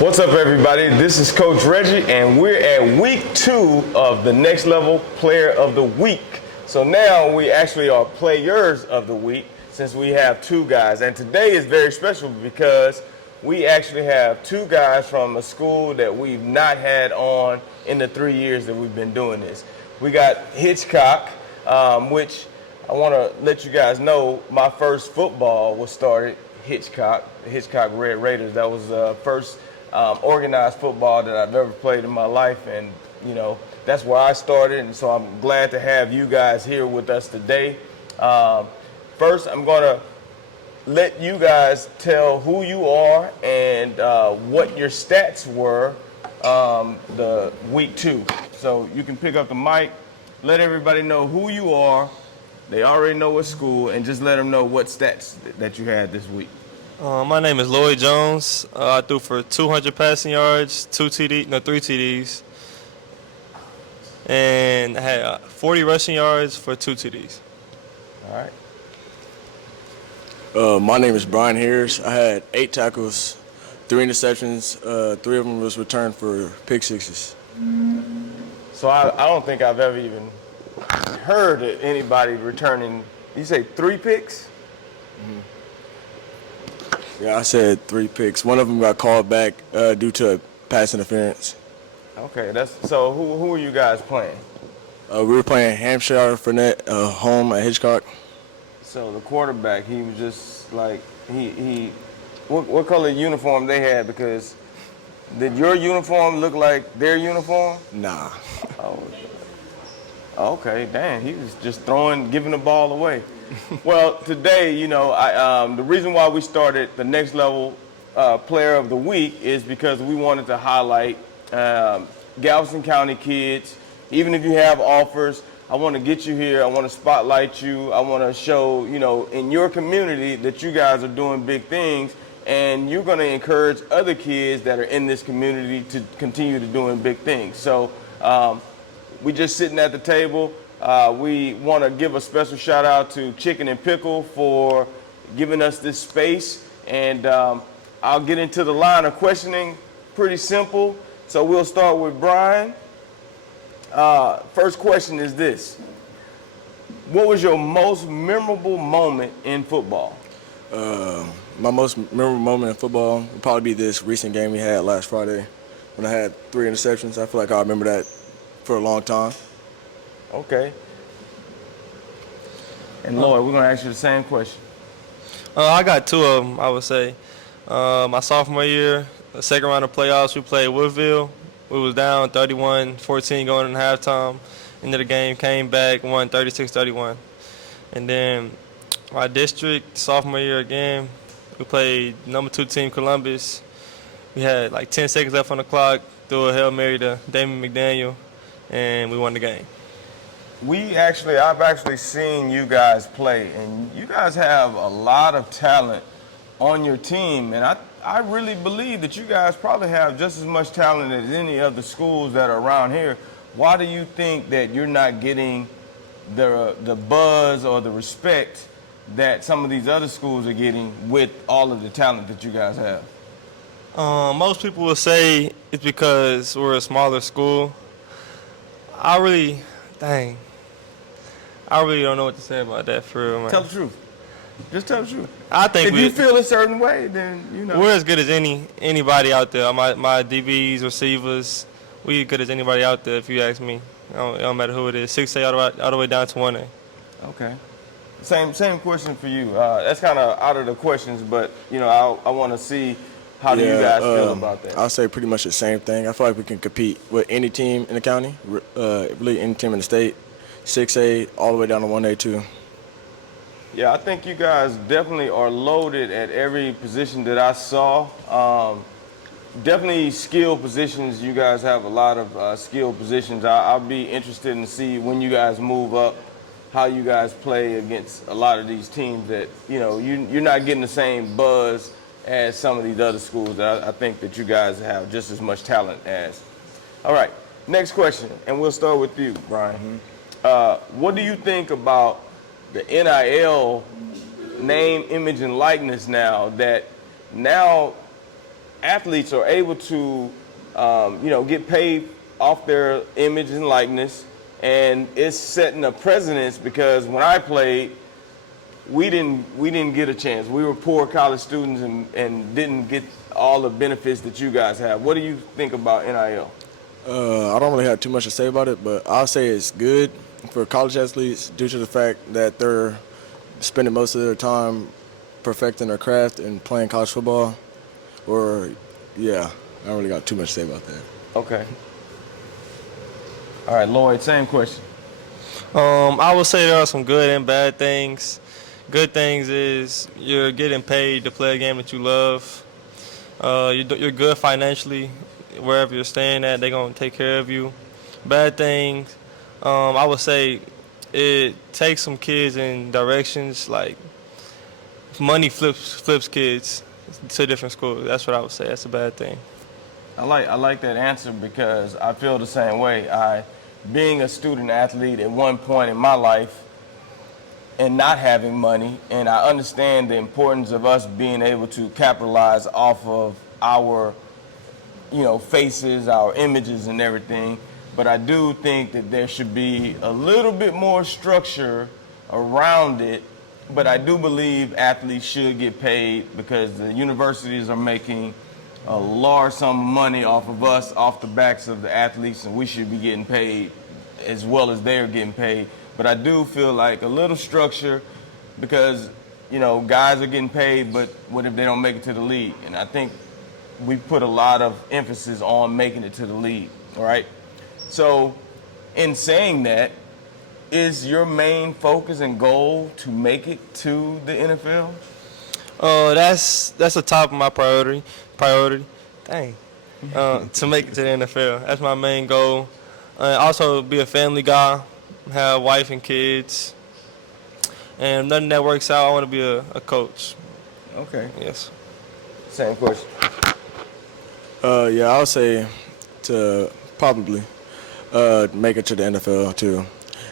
What's up, everybody? This is Coach Reggie, and we're at week 2 of the Next Level Player of the Week. So now we actually are Players of the Week since we have 2 guys. And today is very special because we actually have 2 guys from a school that we've not had on in the 3 years that we've been doing this. We got Hitchcock, which I want to let you guys know my first football was started Hitchcock, the Hitchcock Red Raiders. That was the first organized football that I've ever played in my life, and that's where I started. And so I'm glad to have you guys here with us today. First, I'm going to let you guys tell who you are and what your stats were the week 2. So you can pick up the mic, let everybody know who you are. They already know what school, and just let them know what stats that you had this week. My name is Lloyd Jones. I threw for 200 passing yards, 3 TDs, and I had 40 rushing yards for 2 TDs. All right. My name is Brian Harris. I had 8 tackles, 3 interceptions. 3 of them was returned for pick sixes. So I don't think I've ever even heard of anybody returning. You say 3 picks? Mm-hmm. Yeah, I said 3 picks. One of them got called back due to a pass interference. Okay, so who are you guys playing? We were playing Hampshire Fournette home at Hitchcock. So the quarterback, he was just like what color uniform they had? Because did your uniform look like their uniform? Nah. Oh, okay, dang, he was just giving the ball away. Well, today, the reason why we started the Next Level Player of the Week is because we wanted to highlight Galveston County kids. Even if you have offers, I want to get you here. I want to spotlight you. I want to show, in your community that you guys are doing big things, and you're going to encourage other kids that are in this community to continue to doing big things. So we just sitting at the table. We want to give a special shout out to Chicken and Pickle for giving us this space. And I'll get into the line of questioning pretty simple. So we'll start with Brian. First question is this. What was your most memorable moment in football? My most memorable moment in football would probably be this recent game we had last Friday when I had 3 interceptions. I feel like I remember that for a long time. Okay. And Lloyd, we're going to ask you the same question. I got 2 of them, I would say. My sophomore year, the second round of playoffs, we played Woodville. We was down 31-14 going into halftime. End of the game, came back, won 36-31. And then my district, sophomore year again, we played number 2 team, Columbus. We had like 10 seconds left on the clock, threw a Hail Mary to Damon McDaniel, and we won the game. I've actually seen you guys play, and you guys have a lot of talent on your team, and I really believe that you guys probably have just as much talent as any of the schools that are around here. Why do you think that you're not getting the buzz or the respect that some of these other schools are getting with all of the talent that you guys have? Most people will say it's because we're a smaller school. I really don't know what to say about that, for real, man. Tell the truth. Just tell the truth. I think if you feel a certain way, then we're as good as anybody out there. My DBs, receivers, we as good as anybody out there. If you ask me, it don't matter who it is. 6A all the way down to 1A. Okay. Same question for you. That's kind of out of the questions, but I want to see how do you guys feel about that. I'll say pretty much the same thing. I feel like we can compete with any team in the county, really any team in the state. 6A all the way down to 1A too. Yeah, I think you guys definitely are loaded at every position that I saw. Definitely skill positions. You guys have a lot of skill positions. I'll be interested in see when you guys move up, how you guys play against a lot of these teams that, you're not getting the same buzz as some of these other schools that I think that you guys have just as much talent as. All right, next question, and we'll start with you, Brian. What do you think about the NIL name, image, and likeness now athletes are able to, get paid off their image and likeness, and it's setting a precedence because when I played, we didn't get a chance. We were poor college students and didn't get all the benefits that you guys have. What do you think about NIL? I don't really have too much to say about it, but I'll say it's good for college athletes due to the fact that they're spending most of their time perfecting their craft and playing college football. I don't really got too much to say about that. Okay. All right, Lloyd, same question. I would say there are some good and bad things. Good things is you're getting paid to play a game that you love. You're good financially wherever you're staying at. They're going to take care of you. Bad things, I would say it takes some kids in directions like money flips kids to different schools. That's what I would say. That's a bad thing. I like that answer because I feel the same way. Being a student athlete at one point in my life and not having money, and I understand the importance of us being able to capitalize off of our, faces, our images and everything. But I do think that there should be a little bit more structure around it. But I do believe athletes should get paid because the universities are making a large sum of money off of us, off the backs of the athletes, and we should be getting paid as well as they're getting paid. But I do feel like a little structure because, guys are getting paid, but what if they don't make it to the league? And I think we put a lot of emphasis on making it to the league, all right? So in saying that, is your main focus and goal to make it to the NFL? That's the top of my priority. Dang. To make it to the NFL. That's my main goal. Also be a family guy, have a wife and kids. And if nothing that works out, I want to be a coach. Okay. Yes. Same question. I would say to probably make it to the NFL too.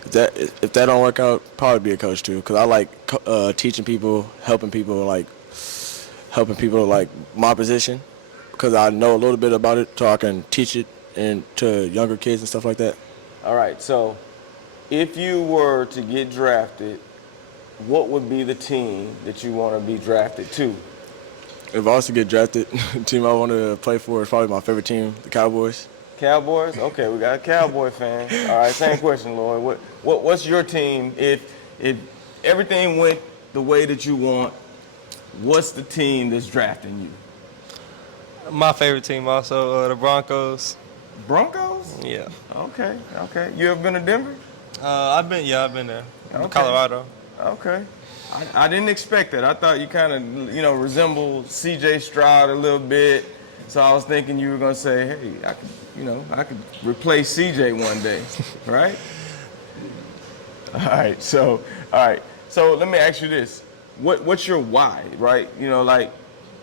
If that don't work out, probably be a coach too. Cause I like teaching people, helping people like my position. Because I know a little bit about it, so I can teach it to younger kids and stuff like that. All right. So, if you were to get drafted, what would be the team that you want to be drafted to? If I was to get drafted, the team I want to play for is probably my favorite team, the Cowboys. Cowboys? Okay, we got a Cowboy fan. All right, same question, Lloyd. What's your team? If everything went the way that you want, what's the team that's drafting you? My favorite team also, the Broncos. Broncos? Yeah. Okay. You ever been to Denver? I've been there. Okay. Colorado. Okay. I didn't expect that. I thought you kind of, resembled C.J. Stroud a little bit. So I was thinking you were going to say, hey, I could replace C.J. one day, right? All right. So let me ask you this. What's your why, right? Like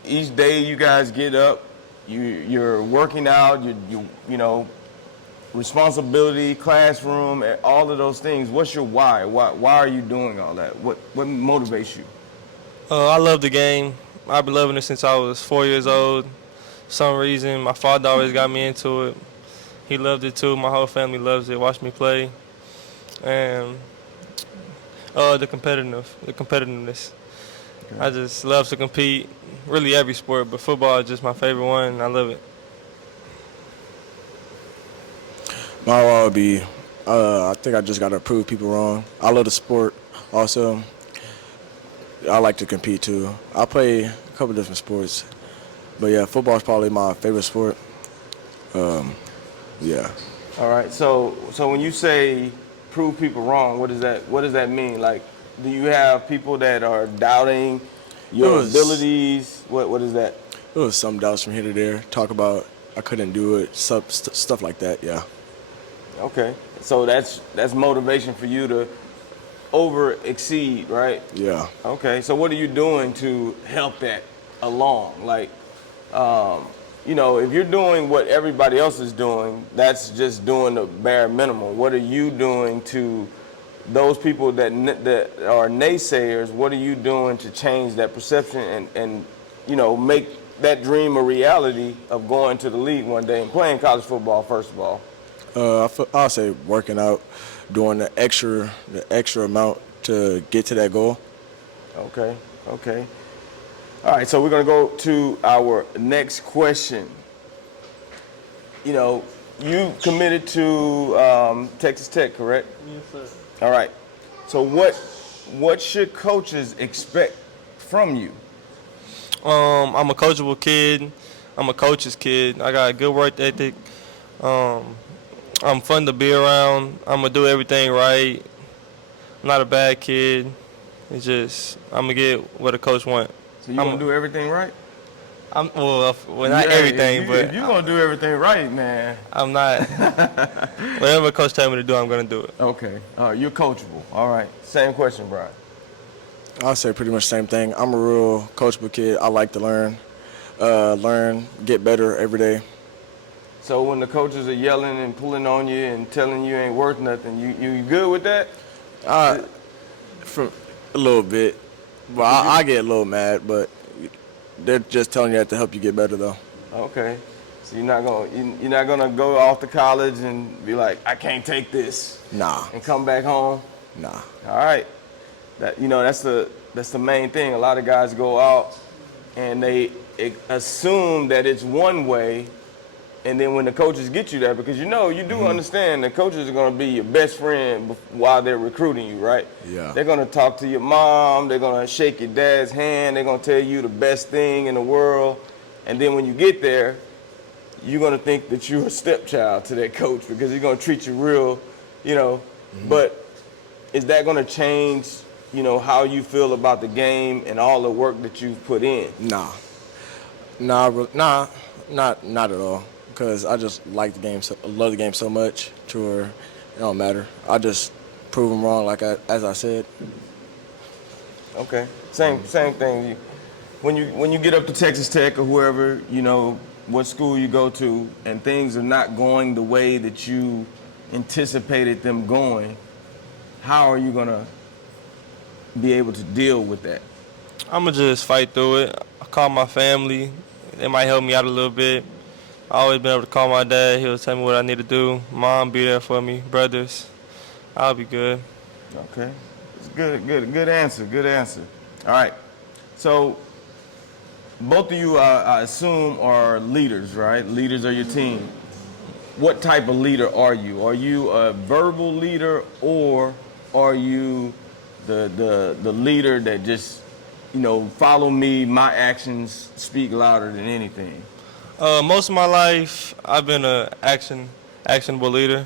each day you guys get up, you're working out, responsibility, classroom, all of those things. What's your why? Why are you doing all that? What motivates you? I love the game. I've been loving it since I was 4 years old. For some reason, my father always got me into it. He loved it too. My whole family loves it. Watch me play. And the competitiveness. Okay. I just love to compete. Really every sport, but football is just my favorite one, and I love it. My why would be, I think I just got to prove people wrong. I love the sport also. I like to compete too. I play a couple different sports. But yeah, football is probably my favorite sport. Yeah. All right. So when you say prove people wrong, what does that mean? Like, do you have people that are doubting your abilities? What is that? It was some doubts from here to there. Talk about I couldn't do it, stuff like that. Yeah. Okay. So that's motivation for you to exceed, right? Yeah. Okay. So what are you doing to help that along? Like, if you're doing what everybody else is doing, that's just doing the bare minimum. What are you doing to those people that are naysayers? What are you doing to change that perception and make that dream a reality of going to the league one day and playing college football, first of all? I'll say working out, doing the extra amount to get to that goal. Okay, okay. All right, so we're going to go to our next question. You know, you committed to Texas Tech, correct? Yes, sir. All right. So what should coaches expect from you? I'm a coachable kid. I'm a coach's kid. I got a good work ethic. I'm fun to be around. I'm gonna do everything right. I'm not a bad kid. It's just I'm gonna get what a coach want. So you gonna do everything right? Well, not Yeah, everything, but if you gonna do everything right, man. I'm not. Whatever coach tell me to do, I'm gonna do it. Okay. All right. You're coachable. All right. Same question, Brian. I'll say pretty much the same thing. I'm a real coachable kid. I like to learn, get better every day. So when the coaches are yelling and pulling on you and telling you ain't worth nothing, you good with that? From a little bit, but I get a little mad, but they're just telling you that to help you get better, though. Okay. So you're not gonna go off to college and be like, I can't take this, Nah, and come back home. nah. All right. That's the main thing. A lot of guys go out and they assume that it's one way, and then when the coaches get you there, because you do understand that coaches are going to be your best friend while they're recruiting you, right? Yeah. They're going to talk to your mom. They're going to shake your dad's hand. They're going to tell you the best thing in the world. And then when you get there, you're going to think that you're a stepchild to that coach because he's going to treat you real, But is that going to change, how you feel about the game and all the work that you've put in? Nah, not at all. Because I just like the game, love the game so much to where it don't matter. I just prove them wrong, as I said. Okay, same thing. When you get up to Texas Tech or whoever, what school you go to, and things are not going the way that you anticipated them going, how are you gonna be able to deal with that? I'm gonna just fight through it. I call my family. They might help me out a little bit. I always been able to call my dad. He'll tell me what I need to do. Mom be there for me. Brothers, I'll be good. Okay, it's good answer. All right, so both of you, I assume, are leaders, right? Leaders of your team. What type of leader are you? Are you a verbal leader, or are you the leader that just, follow me, my actions speak louder than anything? Most of my life, I've been an actionable leader.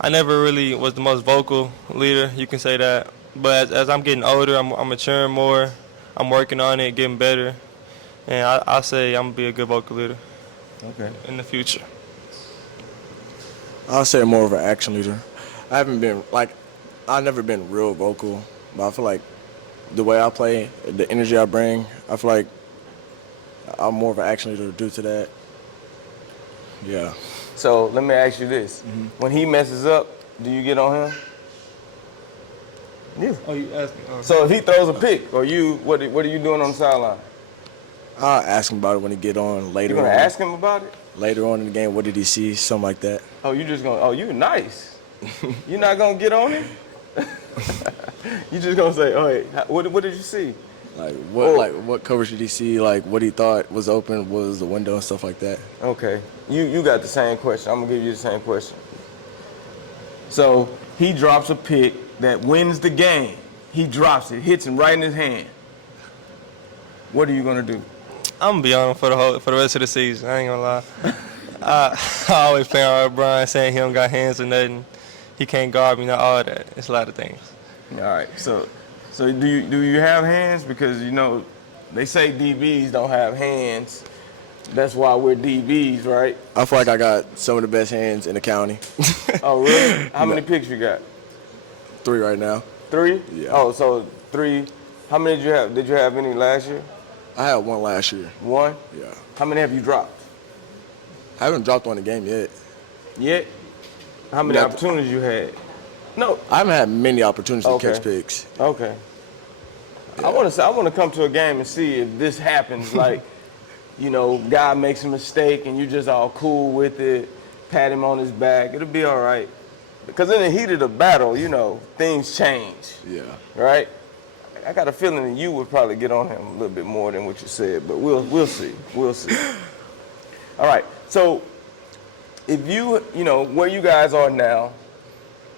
I never really was the most vocal leader, you can say that. But as I'm getting older, I'm maturing more. I'm working on it, getting better. And I say I'm going to be a good vocal leader in the future. I'll say more of an action leader. I've never been real vocal, but I feel like the way I play, the energy I bring, I feel like I'm more of an action leader due to that. Yeah. So let me ask you this. When he messes up, do you get on him? Yeah. Oh, you asked me. So if he throws a pick, or what are you doing on the sideline? I'll ask him about it when he get on later. You're going to ask him about it? Later on in the game, what did he see? Something like that. Oh, you nice. You're not going to get on him? You just going to say, oh, hey, what did you see? What coverage did he see? Like what he thought was open, was the window and stuff like that. Okay. You got the same question. I'm going to give you the same question. So he drops a pick that wins the game. He drops it, hits him right in his hand. What are you going to do? I'm going to be on him for the rest of the season. I ain't going to lie. I always play on Brian saying he don't got hands or nothing. He can't guard me, not all that. It's a lot of things. All right. So do you have hands? Because, they say DBs don't have hands. That's why we're DBs, right? I feel like I got some of the best hands in the county. Oh, really? How many picks you got? 3 right now. 3? Yeah. Oh, so 3. How many did you have? Did you have any last year? I had 1 last year. 1? Yeah. How many have you dropped? I haven't dropped one in the game yet. Yet? How many opportunities you had? No. I haven't had many opportunities to catch picks. Okay. Yeah. I want to come to a game and see if this happens. Like, guy makes a mistake and you just all cool with it, pat him on his back, it'll be all right. Because in the heat of the battle, things change. Yeah. Right? I got a feeling that you would probably get on him a little bit more than what you said, but we'll see. We'll see. All right. So if where you guys are now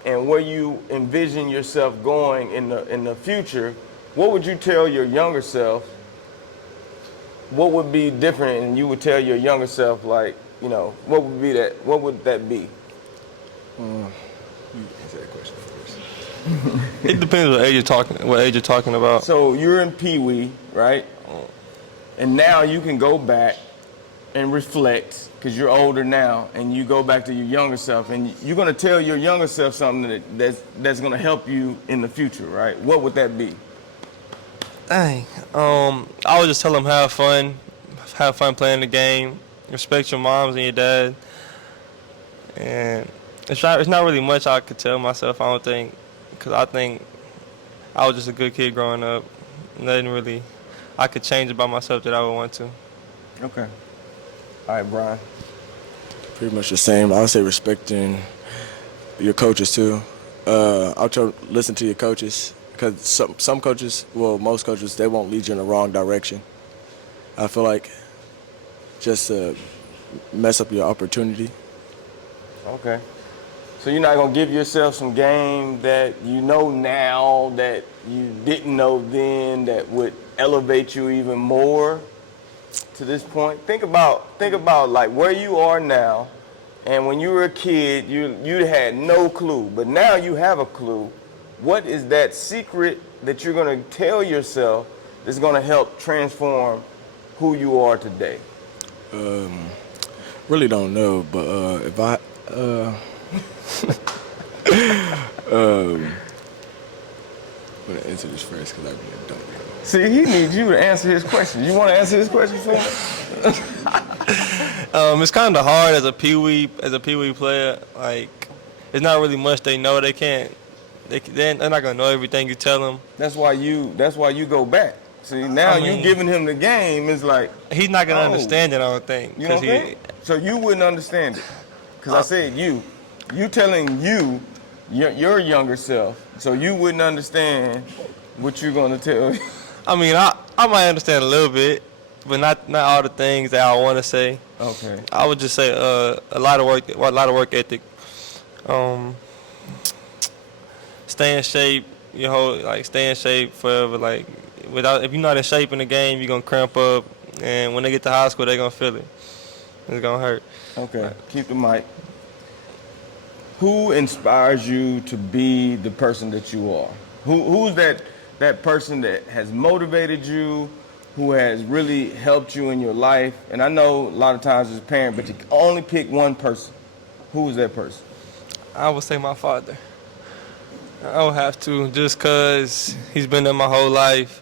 and where you envision yourself going in the future, what would you tell your younger self? What would be different and you would tell your younger self, like, what would that be? You answer that question first. It depends what age you're talking about. So you're in Pee Wee, right? And now you can go back and reflect because you're older now, and you go back to your younger self, and you're gonna tell your younger self something that's gonna help you in the future, right? What would that be? Dang. I would just tell them have fun playing the game, respect your moms and your dad, and it's not really much I could tell myself, I don't think, because I think I was just a good kid growing up. Nothing really I could change about myself that I would want to. Okay. All right, Brian. Pretty much the same. I would say respecting your coaches too. I'll try to listen to your coaches because some coaches, well, most coaches, they won't lead you in the wrong direction. I feel like just mess up your opportunity. Okay. So you're not gonna give yourself some game that you know now that you didn't know then that would elevate you even more to this point? Think about like where you are now, and when you were a kid, you had no clue, but now you have a clue. What is that secret that you're gonna tell yourself that's gonna help transform who you are today? Really don't know, but if I I'm gonna answer this first because I really don't know. See, he needs you to answer his question. You want to answer his question for him? It's kind of hard as a Pee Wee player. Like, it's not really much they know. They're not gonna know everything you tell them. That's why you go back. See, now you giving him the game. It's like he's not gonna understand it. I don't think. You don't think? So you wouldn't understand it because I said you telling your younger self. So you wouldn't understand what you're gonna tell. I mean, I might understand a little bit, but not all the things that I want to say. Okay. I would just say a lot of work ethic. Stay in shape. Stay in shape forever. Like, if you're not in shape in the game, you're gonna cramp up, and when they get to high school, they're gonna feel it. It's gonna hurt. Okay. Keep the mic. Who inspires you to be the person that you are? Who's that person that has motivated you, who has really helped you in your life? And I know a lot of times as a parent, but you can only pick one person. Who is that person? I would say my father. I would have to, just because he's been there my whole life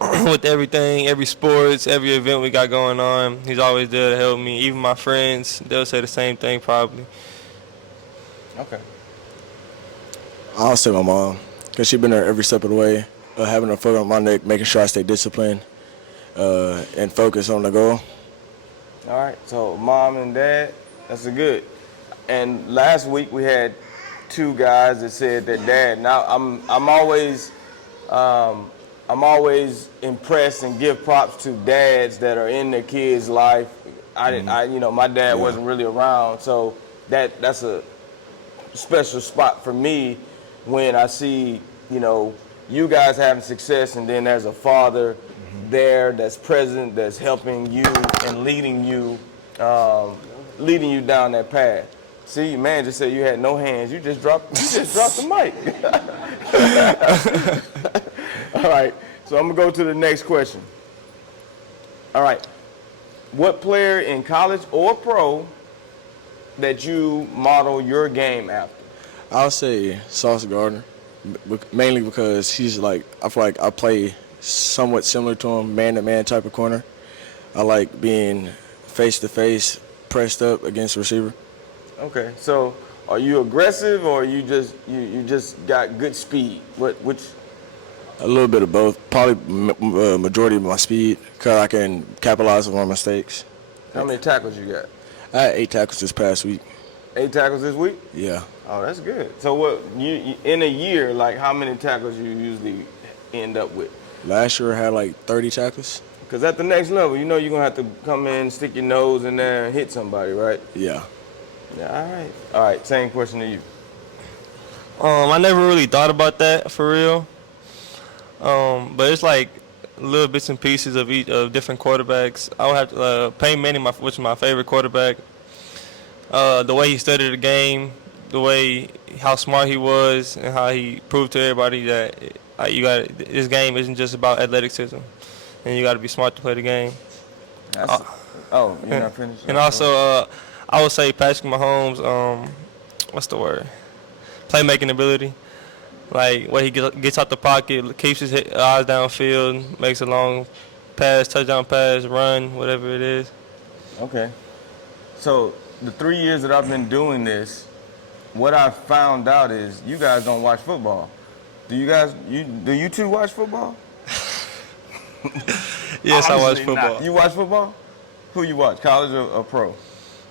with everything, every sports, every event we got going on. He's always there to help me. Even my friends, they'll say the same thing probably. Okay. I'll say my mom, because she's been there every step of the way, having her foot on my neck, making sure I stay disciplined and focus on the goal. All right, so mom and dad, that's a good. And last week we had two guys that said that dad. Now I'm always impressed and give props to dads that are in their kids' life. My dad wasn't really around, so that's a special spot for me when I see, you guys having success, and then there's a father there that's present, that's helping you and leading you down that path. See, your man just said you had no hands. You just dropped the mic. All right, so I'm gonna go to the next question. All right, what player in college or pro that you model your game after? I'll say Sauce Gardner, mainly because he's I feel like I play somewhat similar to him, man-to-man type of corner. I like being face-to-face, pressed up against the receiver. Okay, so are you aggressive or you just got good speed? Which? A little bit of both. Probably majority of my speed, because I can capitalize on my mistakes. How many tackles you got? I had 8 tackles this past week. 8 tackles this week? Yeah. Oh, that's good. So what you in a year, like how many tackles you usually end up with? Last year I had like 30 tackles. Because at the next level, you know you're going to have to come in, stick your nose in there, and hit somebody, right? Yeah. Yeah, all right. All right, same question to you. I never really thought about that for real. But it's like little bits and pieces of each of different quarterbacks. I would have to, Peyton Manning, which is my favorite quarterback. The way he studied the game, the way how smart he was, and how he proved to everybody that this game isn't just about athleticism, and you got to be smart to play the game. Oh, you're not finished? And also, I would say Patrick Mahomes. What's the word? Playmaking ability. Like when he gets out the pocket, keeps his eyes downfield, makes a long pass, touchdown pass, run, whatever it is. Okay. So the 3 years that I've been doing this, what I've found out is you guys don't watch football. Do you two watch football? Yes, I watch Obviously football. not. You watch football? Who you watch, college or pro?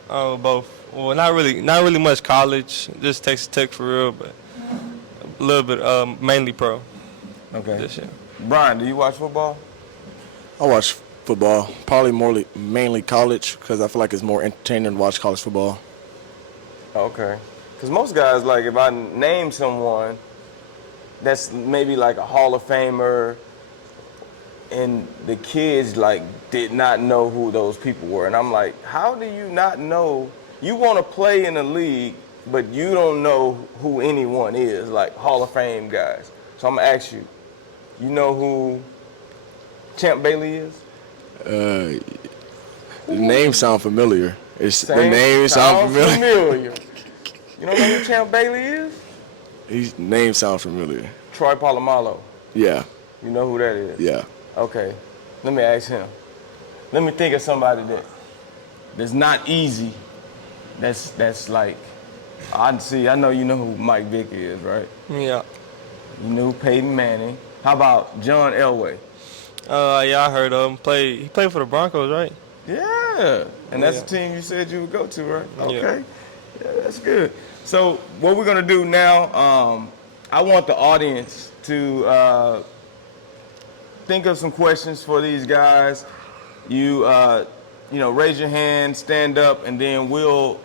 Both. Well, not really much college. Just Texas Tech for real, but a little bit, mainly pro. Okay. This year. Brian, do you watch football? I watch football, probably mainly college, because I feel like it's more entertaining to watch college football. Okay. Because most guys, like, if I name someone that's maybe like a Hall of Famer, and the kids, like, did not know who those people were. And I'm like, how do you not know? You want to play in a league, but you don't know who anyone is, like Hall of Fame guys. So I'm going to ask you, you know who Champ Bailey is? The name sound familiar. The Name name sound familiar. You don't know who Champ Bailey is? His name sound familiar. Troy Polamalu. Yeah. You know who that is? Yeah. Okay. Let me ask him. Let me think of somebody that's not easy. That's like, I know you know who Mike Vick is, right? Yeah. You know Peyton Manning. How about John Elway? Yeah, I heard of him. He played for the Broncos, right? Yeah. And that's Yeah. the team you said you would go to, right? Yeah. Okay. Yeah, that's good. So what we're gonna do now, I want the audience to think of some questions for these guys. You raise your hand, stand up, and then we'll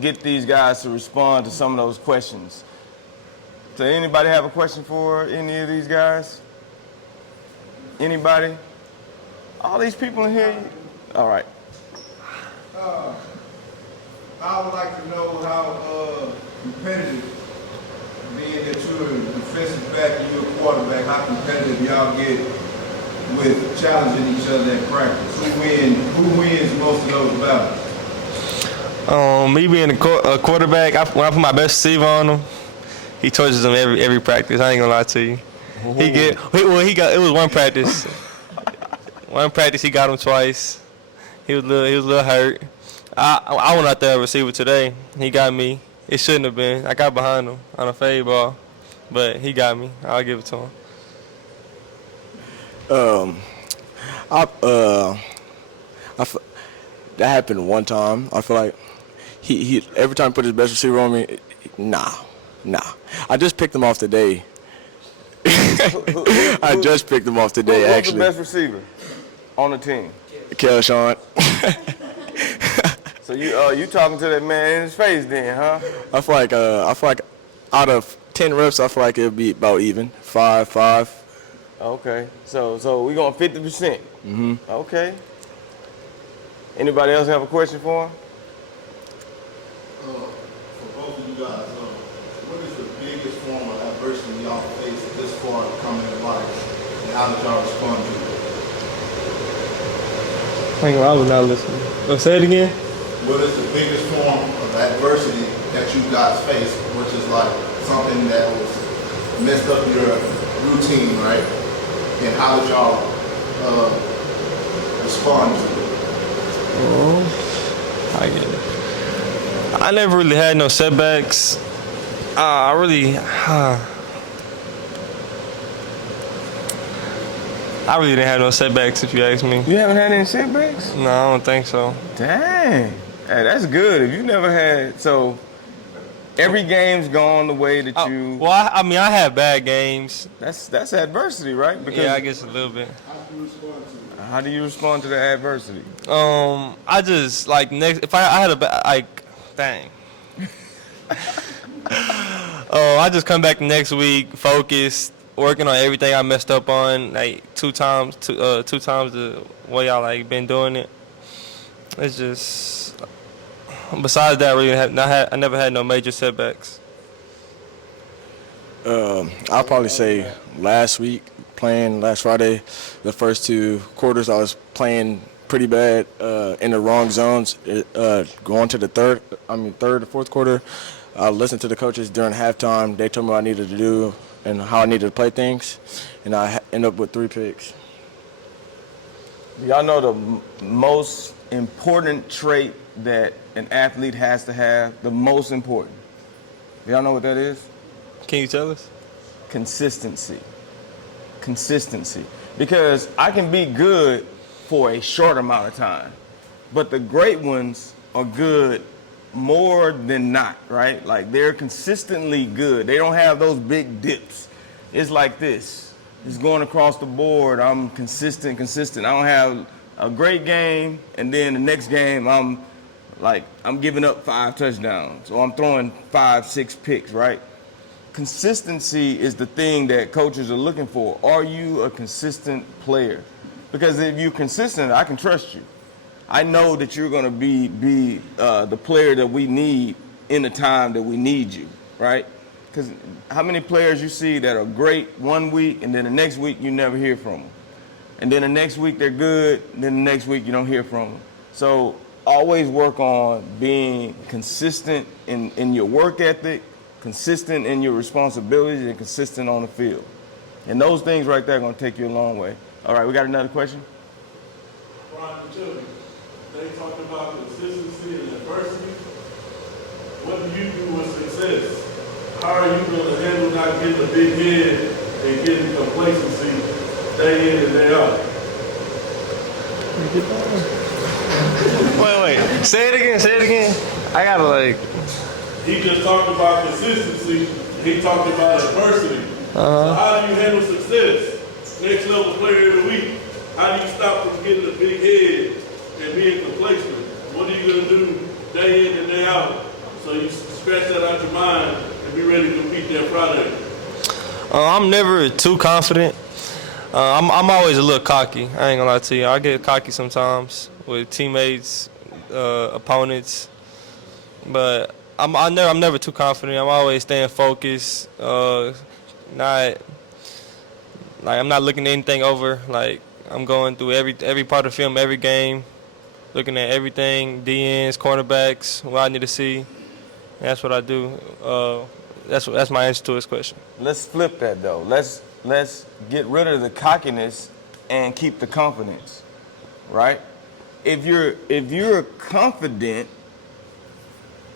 get these guys to respond to some of those questions. So anybody have a question for any of these guys? Anybody? All these people in here? All right. I would like to know how competitive, being that you're a defensive back and you're a quarterback, how competitive y'all get with challenging each other in practice. Who wins most of those battles? Me being a quarterback, when I put my best receiver on him, he tortures him every practice. I ain't gonna lie to you. It was one practice. One practice he got him twice. He was a little hurt. I went out there a receiver today. He got me. It shouldn't have been. I got behind him on a fade ball, but he got me. I'll give it to him. That happened one time. I feel like he every time he put his best receiver on me, nah. I just picked him off today. I just picked him off today, Who's actually. the best receiver on the team? Kelshawn. So you talking to that man in his face then, huh? I feel like out of 10 reps, I feel like it'll be about even. 5. Okay. So we going 50%. Mm-hmm. Okay. Anybody else have a question for him? For both of you guys, what is the biggest form of adversity y'all face this far coming in life, and how did y'all respond to it? I was not listening. Say it again. What is the biggest form of adversity that you guys face, which is like something that was messed up your routine, right? And how did y'all respond to it? I get it. I never really had no setbacks. I really didn't have no setbacks, if you ask me. You haven't had any setbacks? No, I don't think so. Dang. Hey, that's good. If you never had, so every game's gone the way that you. Well, I mean, I had bad games. That's adversity, right? Because Yeah, I guess a little bit. how do you respond to the adversity? I just like next. If I had a dang. I just come back next week, focused, working on everything I messed up on, like two times the way I like been doing it. It's just. Besides that, I never had no major setbacks. I'll probably say last Friday, the first 2 quarters, I was playing pretty bad in the wrong zones. Going to the third or fourth quarter, I listened to the coaches during halftime. They told me what I needed to do and how I needed to play things, and I ended up with 3 picks. Y'all know the most important trait that an athlete has to have, the most important. Y'all know what that is? Can you tell us? Consistency. Consistency. Because I can be good for a short amount of time, but the great ones are good more than not, right? Like they're consistently good. They don't have those big dips. It's like this. It's going across the board. I'm consistent. I don't have a great game, and then the next game I'm giving up 5 touchdowns, or I'm throwing 5, 6 picks, right? Consistency is the thing that coaches are looking for. Are you a consistent player? Because if you're consistent, I can trust you. I know that you're going to be the player that we need in the time that we need you, right? Because how many players you see that are great one week, and then the next week you never hear from them? And then the next week they're good, and then the next week you don't hear from them. So always work on being consistent in your work ethic, consistent in your responsibilities, and consistent on the field. And those things right there are going to take you a long way. All right, we got another question? Brian and Chubby, they talked about consistency and adversity. What do you do with success? How are you going to handle not getting a big head and getting complacency day in and day out? Wait. Say it again. I gotta like. He just talked about consistency. He talked about adversity. So how do you handle success? Next level player of the week. How do you stop from getting a big head and being complacent? What are you going to do day in and day out so you scratch that out your mind and be ready to compete that Friday? I'm never too confident. I'm always a little cocky. I ain't gonna lie to you. I get cocky sometimes with teammates, opponents, but I'm never too confident. I'm always staying focused. I'm not looking at anything over. Like I'm going through every part of the film, every game, looking at everything, DNs, cornerbacks, what I need to see. That's what I do. That's my answer to his question. Let's flip that though. Let's get rid of the cockiness and keep the confidence, right? If you're confident,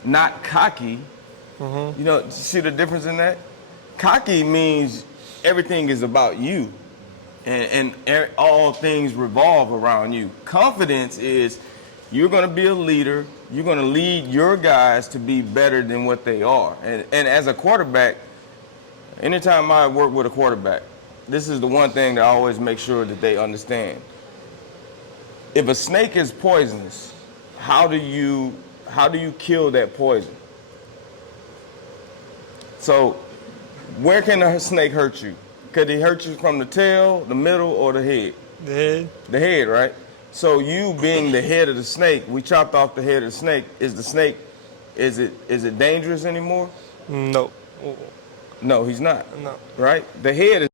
not cocky, you know, see the difference in that? Cocky means everything is about you, and all things revolve around you. Confidence is you're going to be a leader. You're going to lead your guys to be better than what they are. And as a quarterback, anytime I work with a quarterback, this is the one thing that I always make sure that they understand. If a snake is poisonous, how do you kill that poison? So where can a snake hurt you? Could he hurt you from the tail, the middle, or the head? The head. The head, right? So you being the head of the snake, we chopped off the head of the snake. Is the snake, is it dangerous anymore? No. No, he's not. No. Right? The head is